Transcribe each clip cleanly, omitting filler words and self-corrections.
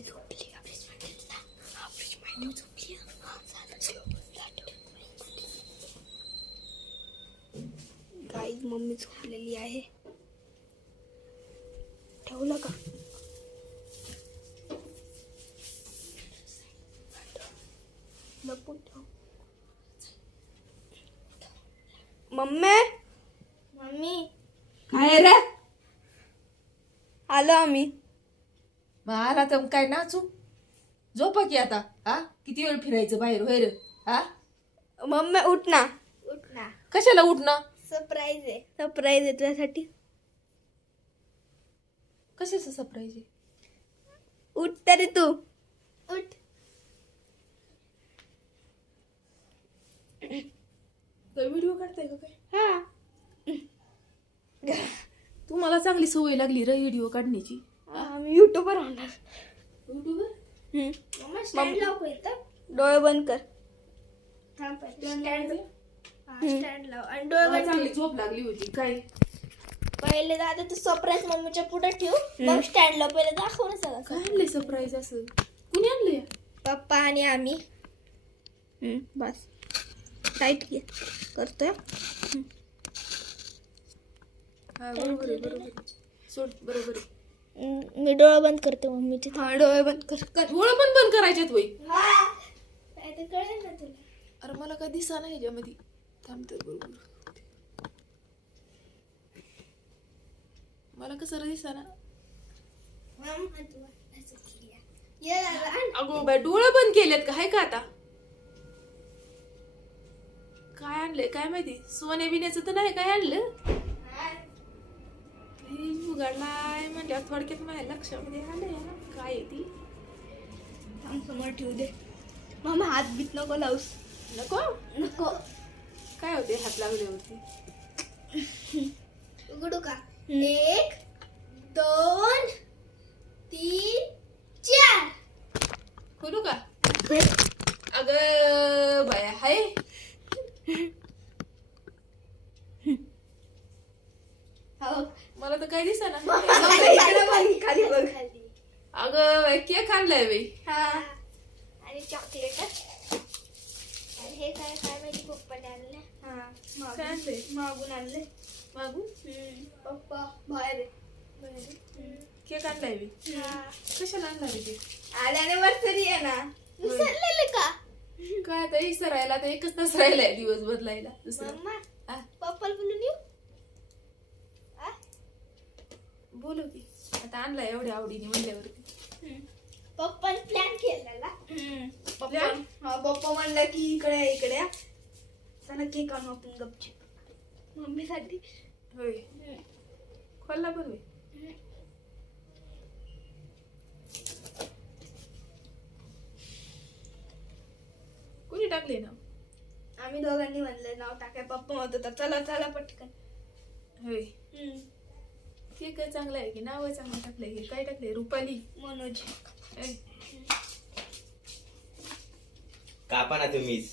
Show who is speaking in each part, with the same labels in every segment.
Speaker 1: Guys mummy झोपलेली आहे. ठेवलं का? लपून ठेव. मम्मी
Speaker 2: काय रे
Speaker 1: आलो आम्ही.
Speaker 2: मला तर काय नाचू झोपा की आता. हा किती वेळ फिरायचं बाहेर होय रे. हा
Speaker 1: मम्मी उठ ना.
Speaker 2: कशाला उठणं?
Speaker 1: सरप्राईज आहे तुझ्यासाठी.
Speaker 2: कशाचं सरप्राईज आहे?
Speaker 1: उठ तरी तू. उठ.
Speaker 2: व्हिडिओ काढताय का काय?
Speaker 1: हा.
Speaker 2: तुम्हाला चांगली सवय लागली रे व्हिडिओ काढण्याची.
Speaker 1: आम्ही युट्यूबर होणार.
Speaker 2: युट्यूबर
Speaker 1: डोळे बंद कर.
Speaker 3: स्टँड लाव आणि डोळे बंद
Speaker 2: चांगली
Speaker 3: ठेव.
Speaker 2: झोप लागली होती काय?
Speaker 3: पहिले दादा तू सरप्राईज मम्मीच्या पुढे ठेव मग स्टँड लाव. पहिले दाखव ना
Speaker 2: काय
Speaker 3: सगळं.
Speaker 2: आणलंय सरप्राईज असं? कुणी आणलंय?
Speaker 3: पप्पा आणि आम्ही.
Speaker 1: बस टाईट घे करतोय.
Speaker 2: हा बरोबर आहे बरोबर आहे. सोड बरोबर आहे.
Speaker 3: मी डोळे बंद करते मम्मीचे.
Speaker 1: हा डोळे बंद कर.
Speaker 2: डोळं पण बंद करायच्यात वय.
Speaker 3: काय ते कळेल ना तुला.
Speaker 2: अरे मला काय दिसा नाही ह्याच्यामध्ये. थांबते बरोबर. मला कसं दिसा ना. अगो बाय डोळं बंद केलेत का? हाय का आता? काय आणलंय काय माहिती. सोने बिण्याचं तर नाही काय आणलं. फ्रीज उघडलाय म्हणल्यावर थोडक्यात माझ्या लक्षामध्ये आलंय काय आहे ती.
Speaker 1: समोर ठेवू दे. मम्मा हात बीत नको लावूस.
Speaker 2: नको
Speaker 1: नको.
Speaker 2: काय होते हात लागल्यावरती.
Speaker 3: उघडू का? 1 2 3 4.
Speaker 2: खोलू का? अग बाया हाय. मला तर काही दिसा ना.
Speaker 1: खाली बघ.
Speaker 2: अगं केक आणलाय बाई.
Speaker 1: हा
Speaker 3: आणि चॉकलेट. आणि हे काय काय माहिती पप्पाने आणलं.
Speaker 1: हा
Speaker 2: काय आणलंय?
Speaker 1: मागून आणले.
Speaker 2: मागू
Speaker 1: पप्पा बाहेर
Speaker 2: केक आणलाय बाई. कशाला आणलाय ते?
Speaker 1: आले अनिव्हर्सरी आहे ना.
Speaker 3: विसरलेले का
Speaker 2: काय आता विसरायला आता एकच तास राहिलाय दिवस बदलायला. दुसरं
Speaker 3: मम्मा?
Speaker 2: हा,
Speaker 3: पप्पाला बोलून येऊ.
Speaker 2: बोलू की आता आणलाय एवढ्या आवडीने म्हणल्यावरती.
Speaker 3: पप्पाने प्लॅन केलेला.
Speaker 1: पप्पा हा पप्पा म्हणलं की इकडे या. चला केक आणू आपण गपचूप मम्मीसाठी.
Speaker 2: होय खोलला पण होय. कोणी टाकले ना?
Speaker 1: आम्ही दोघांनी म्हणलं नाव टाकाय. पप्पा म्हणत होता चला चला पटकन.
Speaker 2: होय केक चांगला आहे की नाव चांगलं टाकलंय की काय टाकलंय? रुपाली
Speaker 1: मनोज.
Speaker 2: ऐ,
Speaker 4: कापा ना तुम्हीच.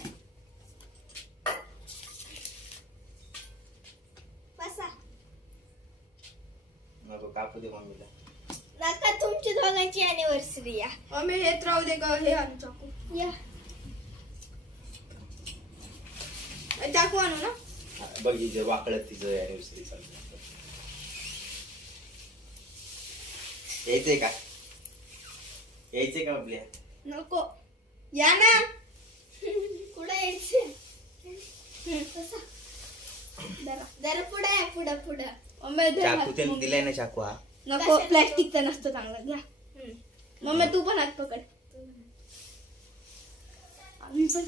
Speaker 3: बसा.
Speaker 4: नको कापू दे मम्मीला.
Speaker 3: नका तुमची दोघांची अॅनिव्हर्सरी या.
Speaker 1: मम्मी हेच राहू दे का? हे आणू चाकू.
Speaker 3: या
Speaker 1: चाकू आणू ना.
Speaker 4: बघ हिचं वाकडत तिचं अॅनिव्हर्सरी चालू. यायचंय का? यायचंय का आपल्या?
Speaker 1: नको या ना.
Speaker 3: कुठं यायचं? बसा. जरा पुढे या पुढं पुढं.
Speaker 1: मम्मी दे हात.
Speaker 4: चाकू त्याने दिलाय ना चाकू हा.
Speaker 1: नको प्लॅस्टिकचा नसतो चांगला. घ्या मम्मी तू पण हात पकड. आम्ही पण.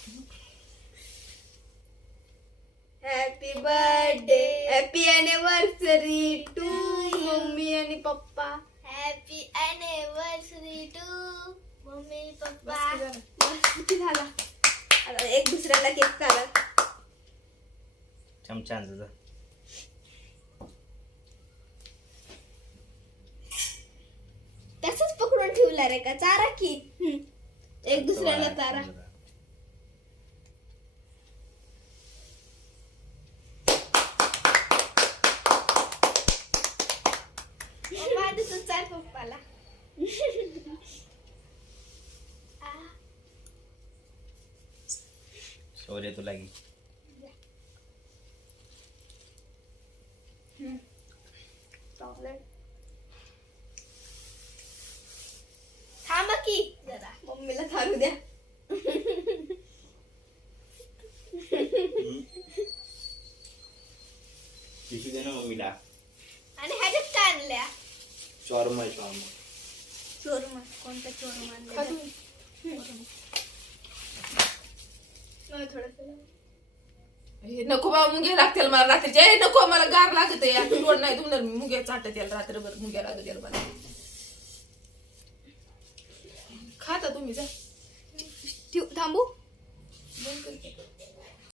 Speaker 1: Happy birthday happy anniversary to mummy आणि पप्पा.
Speaker 3: Happy anniversary to mummy papa.
Speaker 1: बस किती झाला. आता एक दुसऱ्याला केक चालत.
Speaker 4: चमचा आण तुझा.
Speaker 3: तसंच पकडून ठेवला रे का? चारा की.
Speaker 1: एक दुसऱ्याला चारा.
Speaker 3: माझं चार पप्पाला.
Speaker 4: तोवर येतो लागी.
Speaker 1: चॉकलेट
Speaker 3: थांबा की जरा.
Speaker 1: मम्मीला थांबू द्या.
Speaker 4: पिशवी दे ना मम्मीला.
Speaker 3: आणि ह्याच्यात काय आणल्या?
Speaker 4: शॉर्मा.
Speaker 1: चोरमा कोणता चोरमा
Speaker 2: खा
Speaker 1: आणला?
Speaker 2: तू.
Speaker 1: थोडस
Speaker 2: हे नको बाबा मुंग्या लागतील मला रात्रीच्या. ए नको मला गार लागत आहे. रोड नाही धुणार मी. मुंग्या चाटत याला रात्रभर मुंग्या लागत याला मला. खाता तुम्ही जा.
Speaker 1: थांबू.
Speaker 2: बंद कर.